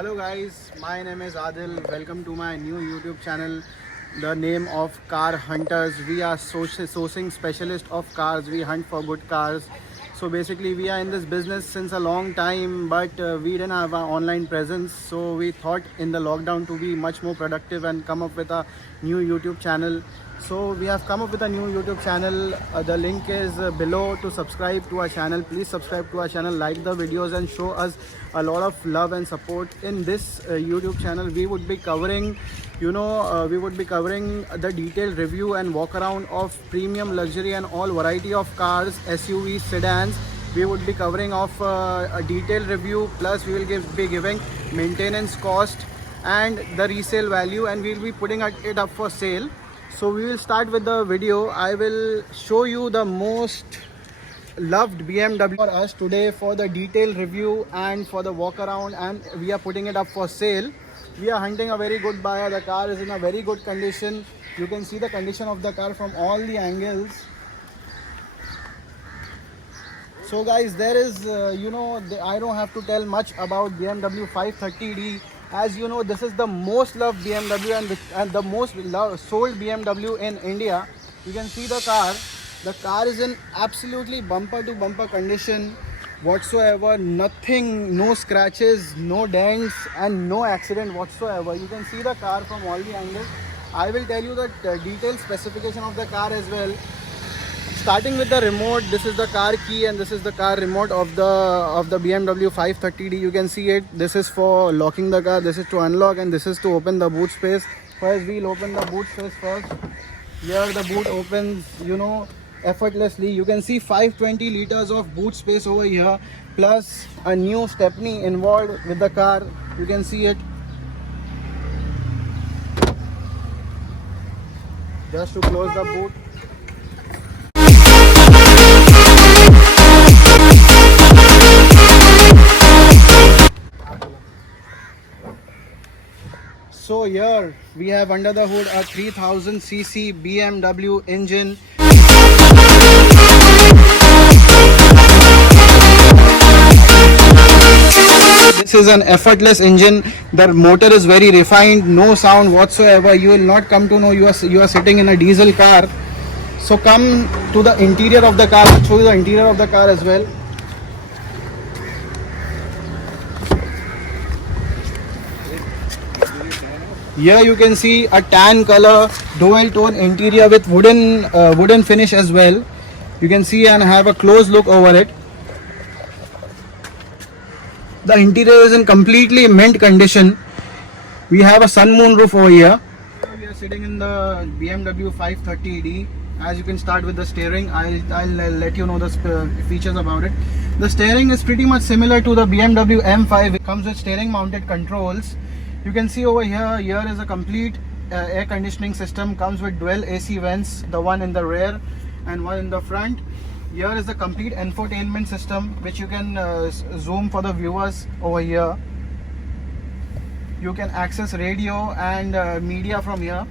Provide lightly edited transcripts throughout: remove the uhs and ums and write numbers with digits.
Hello guys, my name is Adil. Welcome to my new YouTube channel. The name of Car Hunters. We are sourcing specialist of cars. We hunt for good cars. So basically we are in this business since a long time, but we didn't have an online presence. So we thought in the lockdown to be much more productive and come up with a new YouTube channel. So we have come up with a new YouTube channel. The link is below to subscribe to our channel. Please subscribe to our channel, like the videos and show us a lot of love and support. In this YouTube channel we would be covering the detailed review and walk around of premium, luxury and all variety of cars, SUVs, sedans. We would be covering of a detailed review, plus we will be giving maintenance cost and the resale value, and we will be putting it up for sale. So we will start with the video. I will show you the most loved BMW for us today for the detailed review and for the walk around, and we are putting it up for sale. We are hunting a very good buyer. The car is in a very good condition. You can see the condition of the car from all the angles. So guys, there is I don't have to tell much about BMW 530d. As you know, this is the most loved BMW and the most sold BMW in India. You can see the car. The car is in absolutely bumper to bumper condition whatsoever. Nothing, no scratches, no dents and no accident whatsoever. You can see the car from all the angles. I will tell you the detailed specification of the car as well. Starting with the remote, this is the car key and this is the car remote of the BMW 530d. You can see it. This is for locking the car, this is to unlock, and this is to open the boot space. First we'll open the boot space first. Here the boot opens, effortlessly. You can see 520 liters of boot space over here, plus a new stepney involved with the car. You can see it. Just to close the boot. So here we have under the hood a 3000cc BMW engine. This is an effortless engine. The motor is very refined, no sound whatsoever. You will not come to know you are sitting in a diesel car. So come to the interior of the car. I'll show you the interior of the car as well. Here you can see a tan color dual tone interior with wooden finish as well. You can see and have a close look over it. The interior is in completely mint condition. We have a sun moon roof over here. We are sitting in the BMW 530d. As you can start with the steering, I'll let you know the features about it. The steering is pretty much similar to the BMW M5. It comes with steering mounted controls. You can see over here is a complete air conditioning system. Comes with dual AC vents, the one in the rear and one in the front. Here is the complete infotainment system, which you can zoom for the viewers over here. You can access radio and media from here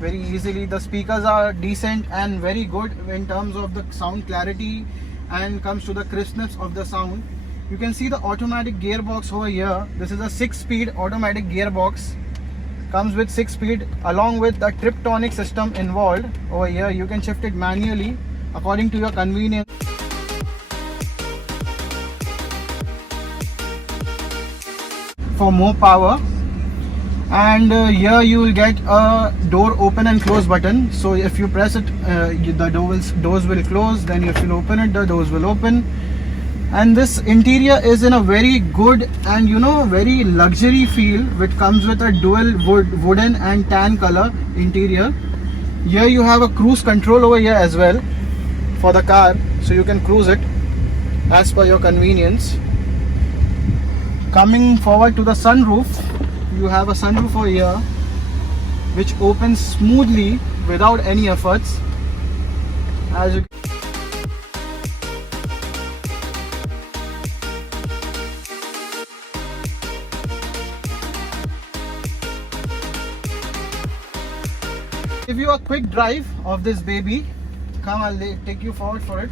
very easily. The speakers are decent and very good in terms of the sound clarity and comes to the crispness of the sound. You can see the automatic gearbox over here. This is a 6-speed automatic gearbox. Comes with 6-speed along with the Triptonic system involved. Over here you can shift it manually according to your convenience. For more power. And here you will get a door open and close button. So if you press it, the doors will close. Then if you open it, the doors will open. And this interior is in a very good and very luxury feel, which comes with a dual wooden and tan color interior. Here you have a cruise control over here as well for the car, so you can cruise it as per your convenience. Coming forward to the sunroof, you have a sunroof over here which opens smoothly without any efforts. As you give you a quick drive of this baby. Come, I'll take you forward for it.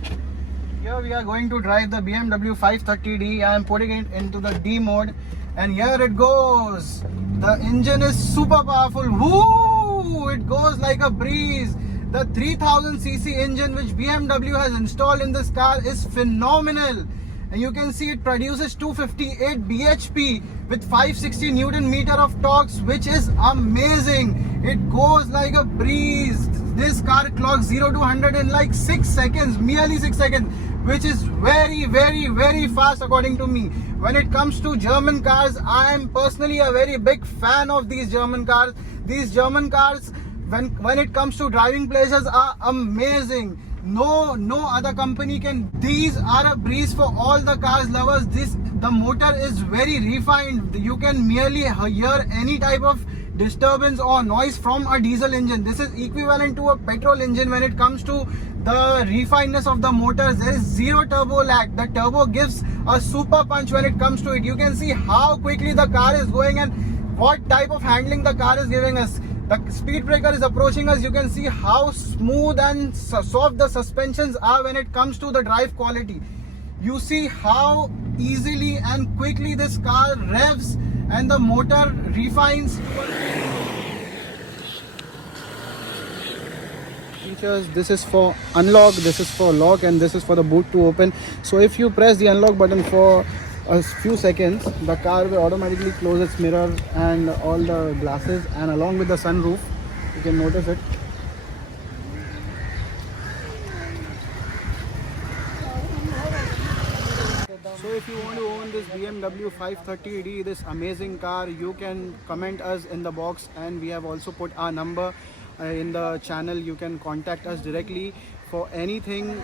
Here we are going to drive the BMW 530D. I am putting it into the D mode, and here it goes. The engine is super powerful. Woo! It goes like a breeze. The 3000cc engine which BMW has installed in this car is phenomenal. And you can see it produces 258 bhp with 560 Newton meter of torque, which is amazing. It goes like a breeze. This car clocks 0 to 100 in like 6 seconds, merely 6 seconds, which is very, very, very fast according to me. When it comes to German cars, I am personally a very big fan of these German cars. These German cars, when it comes to driving pleasures, are amazing. No other company can. These are a breeze for all the cars lovers. The motor is very refined. You can merely hear any type of disturbance or noise from a diesel engine. This is equivalent to a petrol engine when it comes to the refinedness of the motors. There is zero turbo lag. The turbo gives a super punch when it comes to it. You can see how quickly the car is going and what type of handling the car is giving us. The speed breaker is approaching us. You can see how smooth and soft the suspensions are when it comes to the drive quality. You see how easily and quickly this car revs and the motor refines. Features: this is for unlock, this is for lock, and this is for the boot to open. So if you press the unlock button for a few seconds, the car will automatically close its mirror and all the glasses, and along with the sunroof, you can notice it. So if you want to own this BMW 530D, this amazing car, you can comment us in the box, and we have also put our number in the channel. You can contact us directly for anything.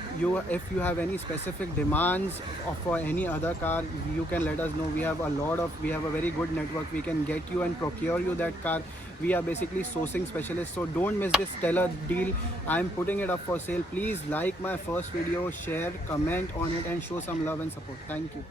If you have any specific demands or for any other car, you can let us know. We have a very good network. We can get you and procure you that car. We are basically sourcing specialists, so don't miss this stellar deal. I am putting it up for sale. Please like my first video, share, comment on it, and show some love and support. Thank you.